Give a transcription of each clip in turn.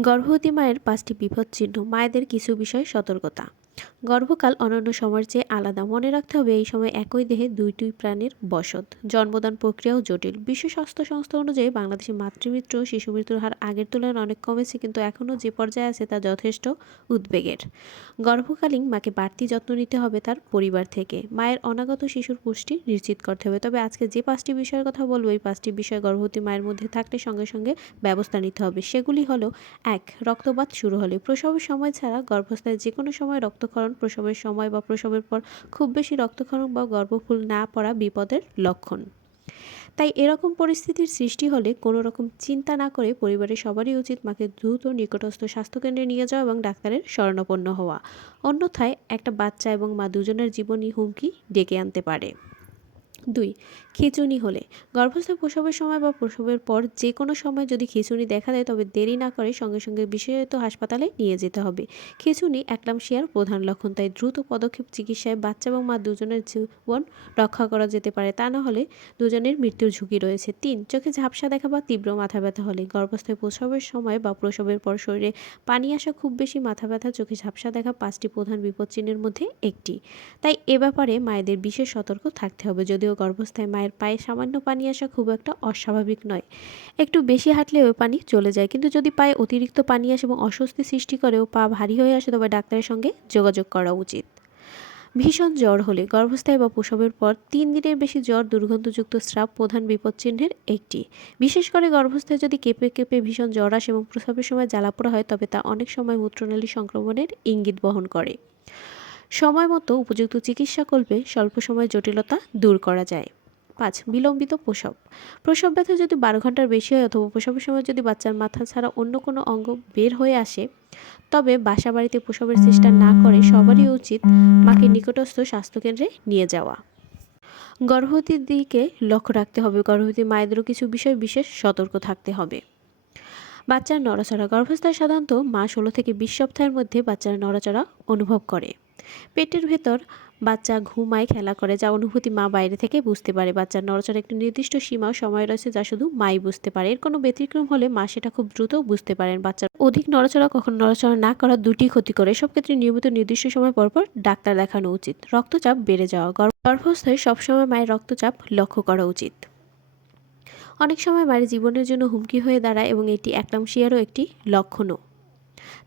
গর্ভবতী মায়ের পাঁচটি বিপদ চিহ্ন মায়েদের কিছু বিষয় সতর্কতা। গর্ভকাল অন্যান্য সময়ের চেয়ে আলাদা। মনে রাখতে হবে এই সময় একই দেহে দুইটি প্রাণীর বসত। জন্মদান প্রক্রিয়াও জটিল। বিশ্ব স্বাস্থ্য সংস্থা অনুযায়ী বাংলাদেশে মাতৃমৃত্যু শিশু মৃত্যুর হার আগের তুলনায় অনেক কমেছে, কিন্তু এখনও যে পর্যায়ে আছে তা যথেষ্ট উদ্বেগের। গর্ভকালীন মাকে বাড়তি যত্ন নিতে হবে তার পরিবার থেকে। মায়ের অনাগত শিশুর পুষ্টি নিশ্চিত করতে হবে। তবে আজকে যে পাঁচটি বিষয়ের কথা বলব, এই পাঁচটি বিষয় গর্ভবতী মায়ের মধ্যে থাকলে সঙ্গে সঙ্গে ব্যবস্থা নিতে হবে। সেগুলি হলো, এক, রক্তপাত শুরু হলে। প্রসবের সময় ছাড়া গর্ভস্থায় যে কোনো সময় রক্তক্ষরণ প্রসবের সময় বা প্রসবের পর খুব বেশি রক্তক্ষরণ বা গর্ভফুল না পড়া বিপদের লক্ষণ। তাই এরকম পরিস্থিতির সৃষ্টি হলে কোনো রকম চিন্তা না করে পরিবারের সবারই উচিত মাকে দ্রুত নিকটস্থ স্বাস্থ্যকেন্দ্রে নিয়ে যাওয়া এবং ডাক্তারের শরণাপন্ন হওয়া। অন্যথায় একটা বাচ্চা এবং মা দুজনের জীবনই হুমকি ডেকে আনতে পারে। দুই খিঁচুনি হলে। গর্ভস্থ প্রসবের সময় বা প্রসবের পর যে কোনো সময় যদি খিঁচুনি দেখা দেয়, তবে দেরি না করে সঙ্গে সঙ্গে বিশেষত হাসপাতালে নিয়ে যেতে হবে। খিঁচুনি একলামশিয়ার প্রধান লক্ষণ, তাই দ্রুত পদক্ষেপ চিকিৎসায় বাচ্চা এবং মা দুজনের জীবন রক্ষা করা যেতে পারে। তা না হলে দুজনের মৃত্যুর ঝুঁকি রয়েছে। তিন, চোখে ঝাপসা দেখা বা তীব্র মাথা ব্যথা হলে গর্ভস্থয় প্রসবের সময় বা প্রসবের পর শরীরে পানি আসা খুব বেশি মাথা ব্যথা, চোখে ঝাপসা দেখা পাঁচটি প্রধান বিপদচিহ্নের মধ্যে একটি। তাই এ ব্যাপারে মায়েদের বিশেষ সতর্ক থাকতে হবে। যদিও গর্ভস্থায় মায়ের পায়ে সামান্য পানি আসা খুব একটা অস্বাভাবিক নয়। একটু বেশি হাঁটলে ওই পানি চলে যায়। কিন্তু যদি পায়ে অতিরিক্ত পানি আসে এবং অস্বস্তি সৃষ্টি করে ও পা ভারী হয়ে আসে, তবে ডাক্তারের সঙ্গে যোগাযোগ করা উচিত। ভীষণ জ্বর হলে গর্ভস্থায় বা প্রসবের পর তিন দিনের বেশি জ্বর, দুর্গন্ধযুক্ত স্রাব প্রধান বিপদচিহ্নের একটি। বিশেষ করে গর্ভস্থায় যদি কেঁপে কেঁপে ভীষণ জ্বর আসে এবং প্রসবের সময় জ্বালাপোড়া হয়, তবে তা অনেক সময় মূত্রনালী সংক্রমণের ইঙ্গিত বহন করে। সময় মতো উপযুক্ত চিকিৎসা করলে স্বল্প সময় জটিলতা দূর করা যায়। পাঁচ, বিলম্বিত প্রসব। প্রসব ব্যথা যদি বারো ঘণ্টার বেশি হয় অথবা প্রসবের সময় যদি বাচ্চার মাথা ছাড়া অন্য কোনো অঙ্গ বের হয়ে আসে, তবে বাসা বাড়িতে প্রসবের চেষ্টা না করে সবারই উচিত মাকে নিকটস্থ স্বাস্থ্যকেন্দ্রে নিয়ে যাওয়া। গর্ভবতীর দিকে লক্ষ্য রাখতে হবে। গর্ভবতী মায়েদেরও কিছু বিষয় বিশেষ সতর্ক থাকতে হবে। বাচ্চার নড়াচড়া। গর্ভস্থায় সাধারণত মা ষোলো থেকে বিশ সপ্তাহের মধ্যে বাচ্চার নড়াচড়া অনুভব করে। পেটের ভেতর বাচ্চা ঘুমায়, খেলা করে, যা অনুভূতি মা বাইরে থেকে বুঝতে পারে। বাচ্চার নড়াচড়া একটি নির্দিষ্ট সীমা সময় রয়েছে যা শুধু মাই বুঝতে পারে। এর কোনো ব্যতিক্রম হলে মা সেটা খুব দ্রুত বুঝতে পারেন। বাচ্চার অধিক নড়াচড়া, কখন নড়াচড়া না করা দুটি ক্ষতি করে। সব ক্ষেত্রে নিয়মিত নির্দিষ্ট সময় পরপর ডাক্তার দেখানো উচিত। রক্তচাপ বেড়ে যাওয়া গর্ভাবস্থায় সবসময় মায়ের রক্তচাপ লক্ষ্য করা উচিত। অনেক সময় মায়ের জীবনের জন্য হুমকি হয়ে দাঁড়ায় এবং এটি একলামশিয়ারও একটি লক্ষণও।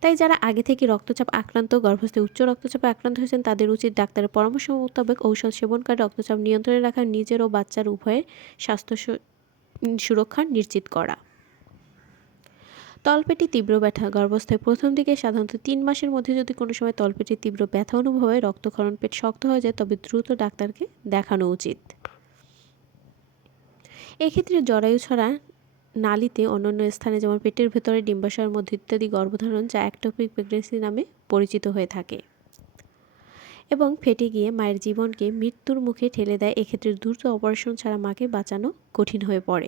তাই যারা আগে থেকে রক্তচাপ আক্রান্ত, গর্ভস্থে, উচ্চ রক্তচাপে আক্রান্ত হয়েছেন, তাদের উচিত ডাক্তারের পরামর্শ মোতাবেক ঔষধ সেবন করে রক্তচাপ নিয়ন্ত্রণে রাখা, নিজের ও বাচ্চার উভয়ের স্বাস্থ্য সুরক্ষা নিশ্চিত করা। তলপেটে তীব্র ব্যথা গর্ভস্থায় প্রথম দিকে সাধারণত তিন মাসের মধ্যে যদি কোনো সময় তলপেটে তীব্র ব্যথা অনুভব হয়, রক্তক্ষরণ পেট শক্ত হয়ে যায়, তবে দ্রুত ডাক্তারকে দেখানো উচিত। এক্ষেত্রে জরায়ু ছড়া নালিতে অন্যান্য স্থানে যেমন পেটের ভেতরে ডিম্বাশয়ের মধ্যে ইত্যাদি গর্ভধারণ যা অ্যাক্টোপিক প্রেগনেন্সি নামে পরিচিত হয়ে থাকে। এবং ফেটে গিয়ে মায়ের জীবনকে মৃত্যুর মুখে ঠেলে দেয়, এক্ষেত্রে দ্রুত অপারেশন ছাড়া মাকে বাঁচানো কঠিন হয়ে পড়ে।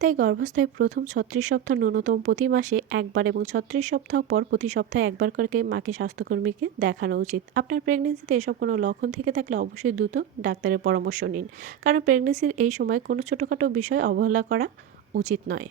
তাই গর্ভস্থায় প্রথম ছত্রিশ সপ্তাহ ন্যূনতম প্রতি মাসে একবার এবং ছত্রিশ সপ্তাহ পর প্রতি সপ্তাহে একবার করে মাকে স্বাস্থ্যকর্মীকে দেখানো উচিত। আপনার প্রেগনেন্সিতে এসব কোনো লক্ষণ থেকে থাকলে অবশ্যই দ্রুত ডাক্তারের পরামর্শ নিন। কারণ প্রেগনেন্সির এই সময় কোনো ছোটোখাটো বিষয় অবহেলা করা উচিত নয়।